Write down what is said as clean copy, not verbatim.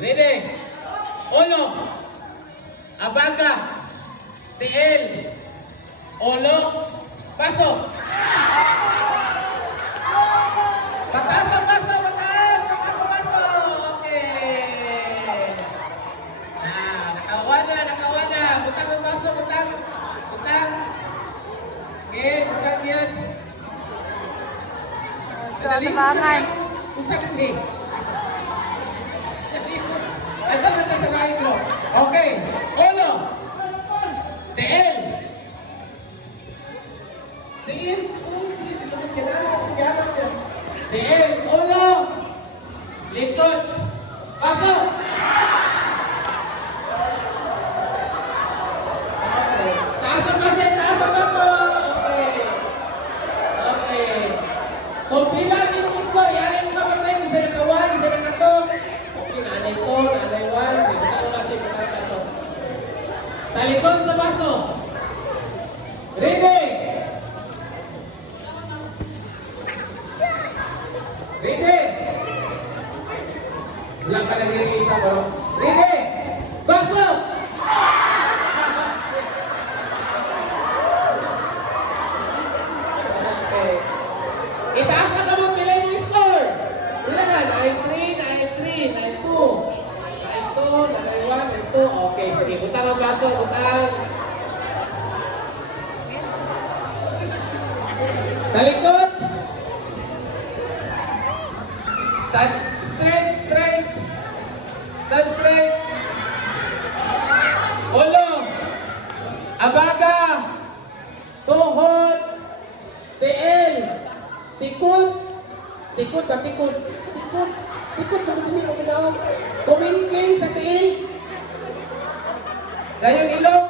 Ready? Ulo. Abaga. Tiil. Ulo. Pasok. Pataas ang paso, pataas! Pataas ang paso! Okay. Nakawa na. Butang ang paso, butang. Okay, butang yan. Tabangan. Usa din eh. Asa na sa salain mo? Okay. Ulo. Tiil. Tiil. Tiil. Ulo. Likod. Pasok. Okay. Taas ang paso. Okay. Kung pila yung score, yan yung kapatid. Isa na kawan, isa na katong. Okay, nanay 1. Sige, paso. Talikod sa baso. Ready? Ulang ka lang yung isa, bro. Ready? Baso! Okay. Itaas na ka mo, pila yung score. Pila na? 9-3, 9-2. 9-1, 9-2. Okay, sige. Butang ang baso, butang. Talikod. Stand straight. Stand straight. Ulo. Abaga. Tuhod. Tiil. Tikod. Tikod. Kumingking sa tiil. Dayang ilong.